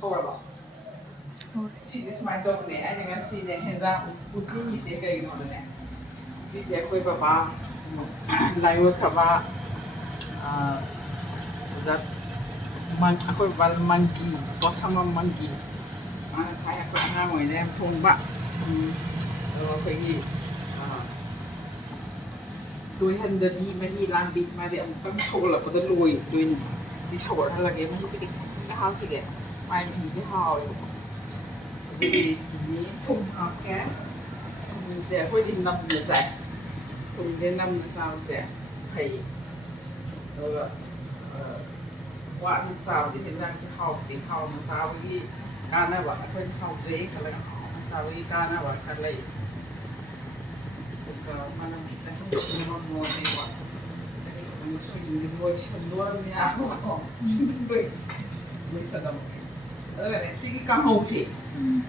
ꯍꯧꯔꯕꯣ ꯁꯤꯁꯦ ꯁꯨꯃꯥꯏꯅ ꯇꯧꯕꯅꯦ ꯑꯩꯅ ꯉꯁꯤꯅꯦ ꯍꯦꯟꯖꯥꯡ ꯎꯇꯤꯁꯦ ꯀꯩꯒꯤꯅꯣꯗꯅꯦ ꯁꯤꯁꯦ ꯑꯩꯈꯣꯏ ꯕꯕꯥ ꯂꯥꯏꯑꯣꯏꯈ꯭ꯔꯕ ꯑꯩꯈꯣꯏ ꯕꯕꯥ ꯃꯪꯒꯤ ꯄꯣꯠꯁꯪꯕꯝ ꯃꯪꯒꯤ ꯃꯥꯅ ꯊꯥꯏꯅ ꯑꯩꯈꯣꯏ ꯑꯉꯥꯡ ꯑꯣꯏꯔꯤꯉꯩꯗ ꯌꯥꯝ ꯊꯣꯡꯕ ꯑꯗꯨꯒ ꯑꯩꯈꯣꯏꯒꯤ ꯂꯣꯏꯍꯟꯗꯕꯤ ꯃꯍꯤ ꯂꯥꯡꯕꯤ ꯃꯥꯗꯤ ꯑꯃꯨꯛꯇꯪ ꯁꯧꯒꯠꯂꯛꯄꯗ ꯂꯣꯏꯗꯣꯏꯅꯤ ꯁꯤ ꯁꯧꯒꯠꯍꯜꯂꯒꯦ ꯃꯍꯤꯁꯦ ꯈꯤꯇꯪ ꯍꯥꯞꯈꯤꯒꯦ ꯃꯥꯏ ꯃꯍꯤꯁꯦ ꯍꯥꯎꯋꯦꯕꯀꯣ ꯑꯗꯨꯗꯤ ꯊꯨꯝ ꯍꯥꯞꯀꯦ ꯊꯨꯝꯁꯦ ꯑꯩꯈꯣꯏꯗꯤ ꯅꯝꯅ ꯆꯥꯏ ꯊꯨꯝꯁꯦ ꯅꯝꯅ ꯆꯥꯕꯁꯦ ꯐꯩ ꯑꯗꯨꯒ ꯋꯥꯠꯅ ꯆꯥꯕꯗꯤ ꯍꯦꯟꯖꯥꯡꯁꯦ ꯍꯥꯎꯇꯦ ꯍꯥꯎꯅ ꯆꯥꯕꯒꯤ ꯀꯥꯟꯅꯕ ꯑꯩꯈꯣꯏꯅ ꯍꯥꯎꯖꯩ ꯈꯜꯂꯒ ꯍꯥꯎꯅ ꯆꯥꯕꯒꯤ ꯀꯥꯟꯅꯕ ꯈꯔ ꯂꯩ ꯑꯗꯨꯒ ꯃꯅꯝ ꯈꯤꯇꯪ ꯅꯣꯟꯅꯦꯀꯣ ꯁꯣꯏꯖꯤꯟꯁꯦ ꯂꯣꯏꯁꯟꯗꯣꯔꯕꯅꯦꯕꯀꯣ ꯂꯣꯏꯁꯜꯂꯕ ꯑꯗꯨꯒꯅꯦ ꯁꯤꯒꯤ ꯀꯥꯡꯍꯧꯁꯦ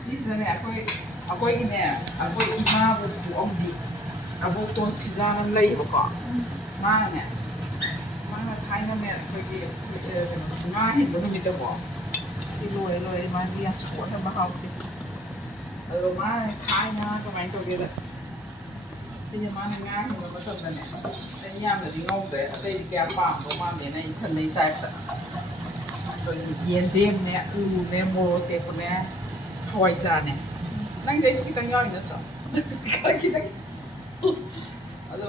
ꯁꯤꯁꯤꯅꯅꯦ ꯑꯩꯈꯣꯏꯒꯤꯅꯦ ꯑꯩꯈꯣꯏ ꯏꯃꯥꯕꯨ ꯄꯣꯛꯑꯝꯕꯤ ꯑꯕꯣꯛꯇꯣꯟ ꯁꯤꯖꯥꯅ ꯂꯩꯌꯦꯕꯀꯣ ꯃꯥꯅꯅꯦ ꯃꯥꯅ ꯊꯥꯏꯅꯅꯦ ꯑꯩꯈꯣꯏꯒꯤ ꯉꯥ ꯍꯦꯟꯕ ꯅꯨꯃꯤꯠꯇꯀꯣ ꯁꯤ ꯂꯣꯏꯔꯦ ꯃꯥꯗꯤ ꯌꯥꯝ ꯁꯧꯒꯠꯍꯟꯕ ꯍꯥꯎꯇꯦ ꯑꯗꯣ ꯃꯥꯅ ꯊꯥꯏꯅ ꯀꯃꯥꯏꯅ ꯇꯧꯒꯦꯗ ꯁꯤꯁꯦ ꯃꯥꯅ ꯉꯥ ꯍꯦꯟꯕ ꯃꯇꯝꯗꯅꯦ ꯑꯩ ꯌꯥꯝꯅꯗꯤ ꯉꯧꯗ꯭ꯔꯦ ꯑꯇꯩꯗꯤ ꯀꯌꯥ ꯄꯥꯝꯗꯧ ꯃꯥꯟꯗꯦꯅ ꯑꯩ ꯈꯟꯕꯩ ꯇꯥꯏꯞꯇ ꯑꯩꯈꯣꯏꯒꯤ ꯌꯦꯟꯗꯦꯝꯅꯦ ꯑꯂꯨꯅꯦ ꯃꯣꯔꯣꯛ ꯑꯇꯦꯛꯄꯅꯦ ꯍꯋꯥꯏꯖꯥꯔꯅꯦ ꯅꯪꯁꯦ ꯑꯩꯁꯨ ꯈꯤꯇꯪ ꯌꯥꯎꯔꯤ ꯅꯠꯇ꯭ꯔꯣ ꯈꯤꯇꯪ ꯑꯗꯣ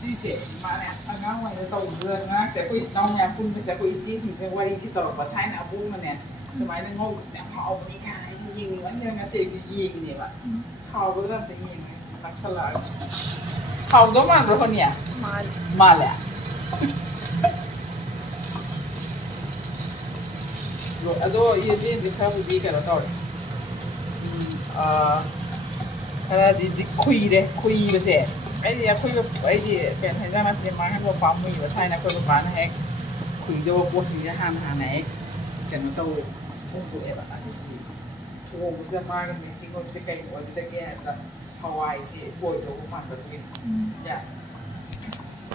ꯁꯤꯁꯦ ꯃꯥꯅ ꯑꯉꯥꯡ ꯑꯣꯏꯅ ꯇꯧꯕꯗꯨꯗ ꯉꯥꯁꯦ ꯑꯩꯈꯣꯏ ꯏꯆꯤꯟ ꯏꯅꯥꯎ ꯃꯌꯥꯝ ꯄꯨꯟꯕꯁꯦ ꯑꯩꯈꯣꯏ ꯏꯆꯦꯁꯤꯡꯁꯦ ꯋꯥꯔꯤꯁꯤ ꯇꯧꯔꯛꯄ ꯊꯥꯏꯅ ꯑꯕꯣꯛꯅꯅꯦ ꯁꯨꯃꯥꯏꯅ ꯉꯧꯕꯗ ꯌꯥꯝ ꯍꯥꯎꯕꯅꯤ ꯀꯥꯏꯅ ꯑꯩꯁꯦ ꯌꯦꯡꯅꯤꯡꯃꯟꯗꯅ ꯉꯁꯤ ꯑꯩꯁꯦ ꯌꯦꯡꯉꯤꯅꯦꯕ ꯍꯥꯎꯕꯗ ꯑꯝꯇ ꯌꯦꯡꯉꯦ ꯅꯛꯁꯜꯂꯛꯑꯒ ꯍꯥꯎꯗꯧ ꯃꯥꯟꯕ꯭ꯔꯣ ꯍꯣꯅꯤꯌꯥ ꯃꯥꯜꯂꯦ ꯑꯗꯣ ꯌꯦꯟꯗꯦꯝꯁꯦ ꯈꯔꯕꯨꯗꯤ ꯀꯩꯅꯣ ꯇꯧꯔꯦ ꯈꯔꯗꯤ ꯈꯨꯏꯕꯁꯦ ꯑꯩꯗꯤ ꯀꯩꯅꯣ ꯍꯦꯟꯖꯥꯡ ꯅꯥꯄꯤꯁꯦ ꯃꯥꯡꯍꯟꯕ ꯄꯥꯝꯃꯨꯏꯕ ꯊꯥꯏꯅ ꯑꯩꯈꯣꯏ ꯕꯕꯥꯅ ꯍꯦꯛ ꯈꯨꯏꯗꯧꯕ ꯄꯣꯠꯁꯤꯡꯁꯦ ꯍꯥꯟꯅ ꯍꯦꯛ ꯀꯩꯅꯣ ꯇꯧꯋꯦꯕ ꯊꯣꯡꯗꯣꯛꯑꯦꯕ ꯑꯗꯨꯗꯤ ꯊꯣꯡꯕꯁꯤꯗ ꯃꯥꯒꯤ ꯆꯤꯡꯒꯣꯝꯁꯦ ꯀꯩ ꯑꯣꯏꯒꯗꯒꯦ ꯍꯥꯏꯕꯗ ꯍꯋꯥꯏꯁꯦ ꯑꯣꯏꯗꯧꯕ ꯃꯥꯟꯕꯗꯨꯒꯤ